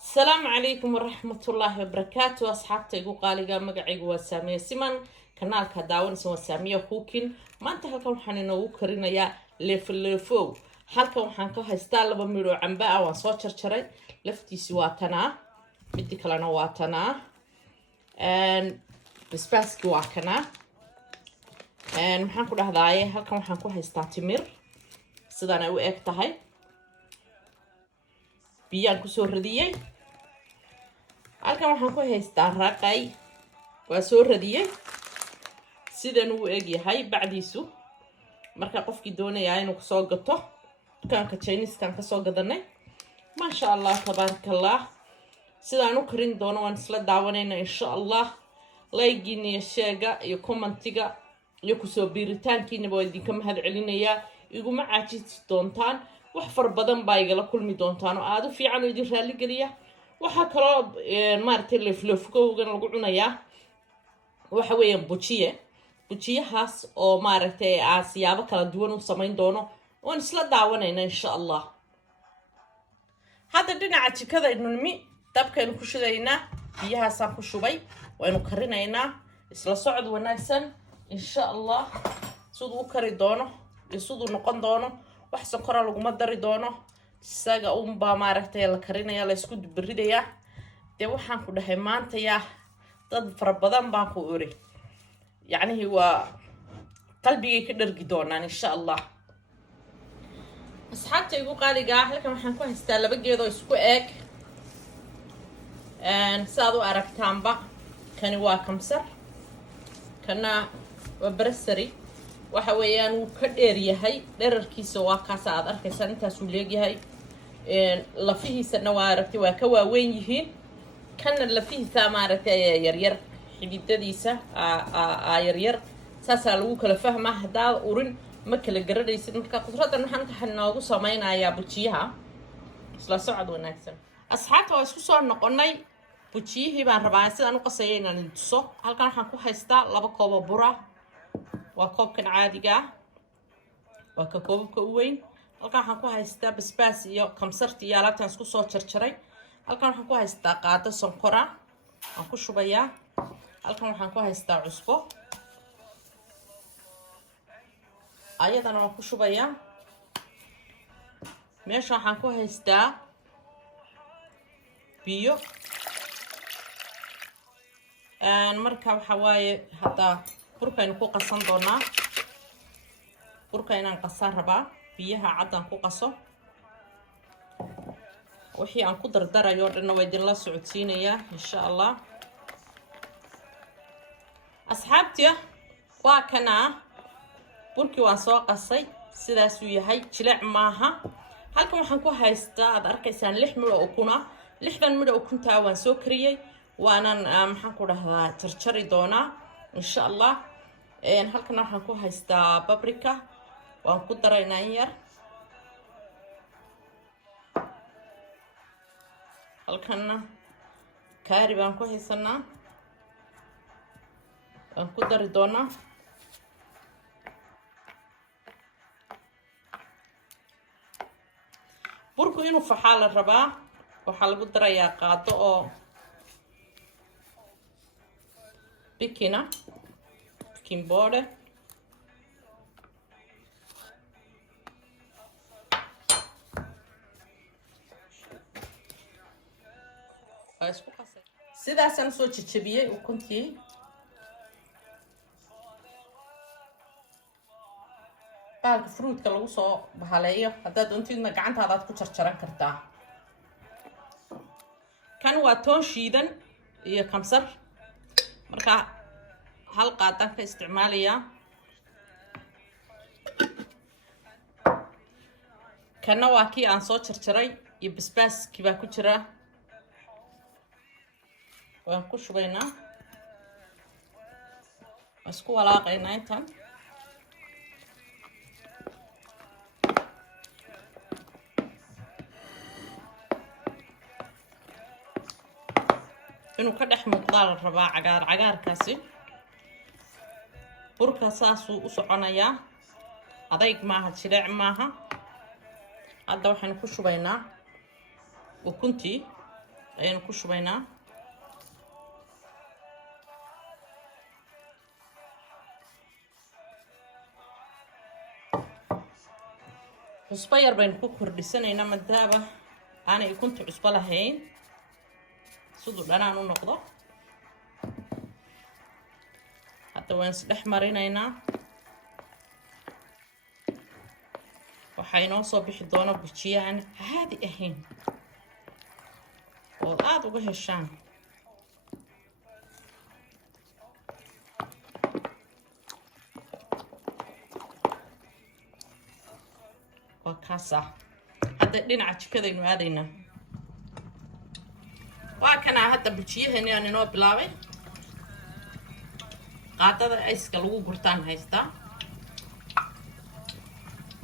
السلام عليكم ورحمة الله وبركاته أصحابتي قالقة مقعي وسامية سيمان كنالك داون سوى سامية كوكين ما انت هلكا وحان نوو كرينا يا لفو هلكا وحان كو هايستال لبا ميرو عنباء وان سو چرچري لفتي سواتنا بدي كلانا واتنا بسباسكي واكنا محان كو دهداي هلكا وحان كو هايستا تمير سيدان او ايك تاهي biyaan ku soo radiyay halkan waxaan ku haystaa raqay waa soo radiyay sidan uu eeg yahay bacdiisu marka qofkii doonaya inuu soo gato dukaanka Chinese kan ka soo gadanay ma sha Allah tabarakallah sidaan u karin doono waan isla daawanayna insha Allah like-giina iyo sheega iyo commentiga iyo ku soo biiritaankiina waa idinka mahad celinaya iguma caajisi doontaan wax far badan baa igala kulmi doontaan oo aad u fiican oo idin raali geliya waxa kale maartay leflofkoogan lagu cunayaa waxa weeyaan bujiyahaas oo maartay siyaabo kala duwan u sameyn doono oo isla daawanayna insha Allah hada dhinaca jikada inumi dabkaynu ku shidaynaa biyahaas aan ku shubay waynu karinaynaa isla socod wanaagsan insha Allah sidoo kari doono sidoo noqon doono wax sonkora lagu ma dari doono isaga baa maaragtay la karinaya la isku dibridaya de waxaan ku dhahay maanta yaa dad fara badan baan ku uri yacni waa qalbigay ka dhargi doonaan insha Allah asxaabtay ugu qaaliga halkan waxaan ku haystaa laba geed oo isku eeg saad u aragtaanba kani waa kamsar kana waa barsari waxa weeyaan uu ka dheer yahay dherarkiisa waa kaas aad arkaysan intaas uu leeyahay lafihiisana waa aragtay waa ka waaweyn yihiin kana lafihiisa ma aragtay yar yar xididadiisa yar saasa lagu kala fahmaa hadaa urin ma kala garanaysid marka qudradan waxaan noogu samaynayaa bujiyaha isla socod wanaagsan asxaabta waa isku soo noqonay bujiyihii baan rabaa sidaan u qasayay inaan tuso halkan waxaan ku haystaa 2 koob oo bura waa koobkan caadiga waa ka koobka u weyn halkan waxaan ku haystaa basbaas iyo kamsarti iyo alaabtaan isku soo jarjaray halkan waxaan ku haystaa qaado sonkora aan ku shubayaa halkan waxaan ku haystaa cusbo ayadana waan ku shubayaa meesha waxaan ku haystaa biyo marka waxa waaye hadda burkaynu ku qasan doonaa burkaynaan qasan rabaa biyaha caddan ku qaso wixii aan ku dardarayo dhanna way idin la socodsiinayaa insha Allah asxaabtiya waa kana burkii waan soo qasay sidaas uu yahay jileec maaha halkan waxaan ku haystaa aad arkaysaan 6 midho oo kuna 6 midho oo kunta waan soo kariyay waanan maxaan ku dhahdaa jarjari doonaa insha Allah halkan waxaan ku haystaa paprika waan ku daraynaa yar halkanna kaari baan ku haysanaa waan ku dari doonaa burku inuu faxaa la rabaa waxaa lagu darayaa qaado oo baking powder isku qasay sidaasaan soo jajabiyay ukuntii baalka fruitka lagu soo bahaleeyo haddaad doontidna gacantaada aad ku jarjaran kartaa kan waa toon shiidan iyo kamsar marka hal qaadaan ka isticmaalayaa kana waa kii aan soo jarjaray iyo basbaaskii baa ku jira waan ku shubaynaa isku walaaqaynaa intan inuu ka dhex muuqdaa la rabaa cagaarkaasi burka saasuu u soconayaa adayg maaha jileec maaha hadda waxaan ku shubaynaa ukuntii ayaynu ku shubaynaa. cusbo yar baynu ku kordhisanaynaa maadaama aanay ukunta cusbo lahayn siduu dhanaan u noqdo. hadda waan isdhex marinaynaa. waxaa inoo soo bixi doona bujiye aan caadi ahayn oo aad uga heshaan. waa kaasa. hadda dhinaca jikadaynu aadaynaa. waa kana hadda bujiyaheeni aan inoo bilaabay. qaadada ayska lagu gurtaan haystaa.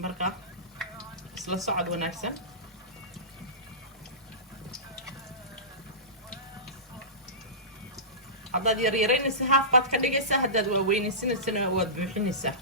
marka isla socod wanaagsan. haddaad yaryaraynaysa haaf baad ka dhigaysaa, haddaad waaweynaysiinaysana waad buuxinaysaa.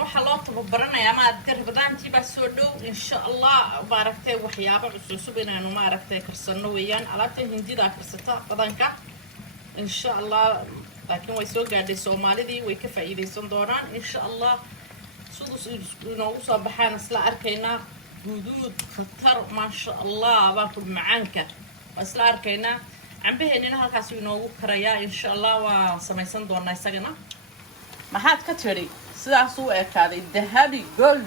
waxaa loo tababaranayaa maaragtay rabadaantii baa soo dhow insha allah. maaragtay waxyaabo cusub inaanu maaragtay karsano weeyaan. alaabta hindidaa karsata badanka insha allah, laakiin way soo gaadhay soomaalidii, way ka faa'iidaysan doonaan insha allah. siduu inoogu soo baxaan isla arkaynaa. guduud khatar maasha allah baa ku macaanka waa isla arkaynaa. cambaheenina halkaas inoogu karayaa insha allah. waa samaysan doonaa isagana. maxaad ka tiri sidaas u ekaaday dahabi gold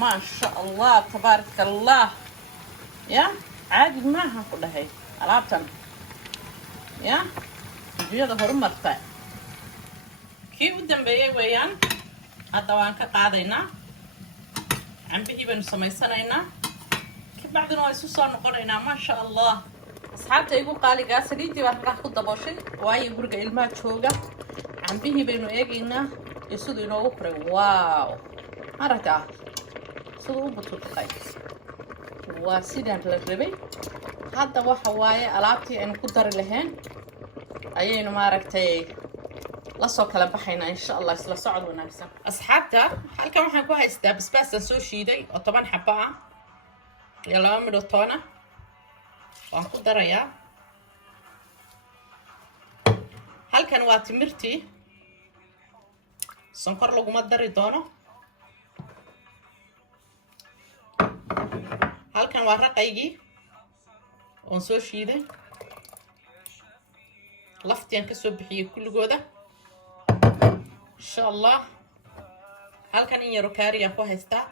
maasha allah tabaaraka allah. ya caadi maaha ku dhahay alaabtan. ya adduunyada horumarta. kii u dambeeyay weeyaan. hadda waan ka qaadaynaa. cambihii baynu samaysanaynaa. kabacdina waa isu soo noqonaynaa maasha allah. asxaabta igu qaaligaa saliidii baan halkaa ku dabooshay waayo guriga ilmaha jooga. cambihii baynu eegaynaa iyo siduu inoogu koray. waaw aragtaa siduu u bututay. waa sidaan la rabay. hadda waxa waaye alaabtii aynu ku dari lahayn ayaynu maaragtay la soo kala baxaynaa insha allah. isla socod wanaagsan. asxaabta halkan waxaan ku haystaa basbaasaan soo shiiday oo 10 xabo ah iyo 2 midho toona. waan ku darayaa. halkan waa timirtii. sonkor laguma dari doono. halkan waa raqaygii oon soo shiiday. laftiaan ka soo bixiyay kulligooda insha allah. halkan in yaro kaariyaan ku haystaa.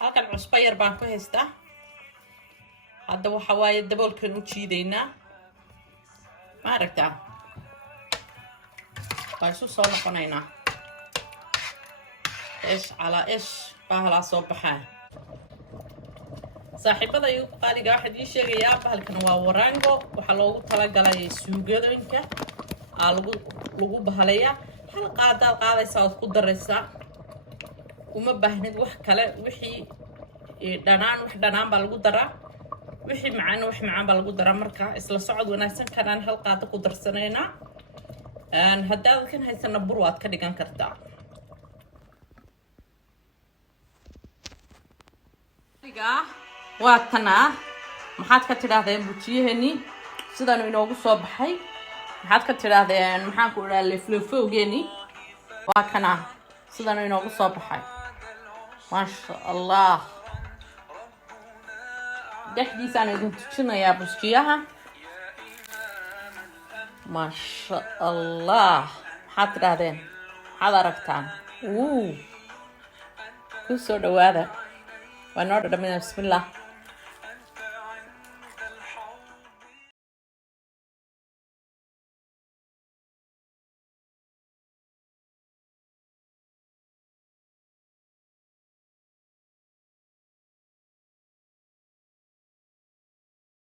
halkan cusbo yar baan ku haystaa. hadda waxa waaye daboolkan u jiidaynaa. ma aragtaa waa isu soo noqonaynaa. ايش على ايش بهلا صبحان. saaxiibada igu qaaliga waxaad ii sheegayaa bahalkan waa warango. waxaa loogu talagalay suugadooyinka lagu bahaleeyaa. hal qaadaad qaadaysaa ood ku daraysaa. uma baahnid wax kale. wixii dhanaan wax dhanaan baa lagu daraa. wixii macaan wax macaan baa lagu daraa. marka isla socod wanaagsan kanaan hal qaado ku darsanaynaa. haddaad kan haysana bur waad ka dhigan kartaa. waa tanaa. maxaad ka tidhaahdeen bujiyaheeni sidaanu inoogu soo baxay. maxaad ka tidhaahdeen maxaan ku idhaa leefleefowgeeni. waa kanaa sidaanu inoogu soo baxay maasha allah. dhexdiisaan idin tujinayaa bujiyaha maasha allah. maxaad tidhaahdeen maxaad aragtaan. ku soo dhawaada. waa noo dhadhamina bismillah.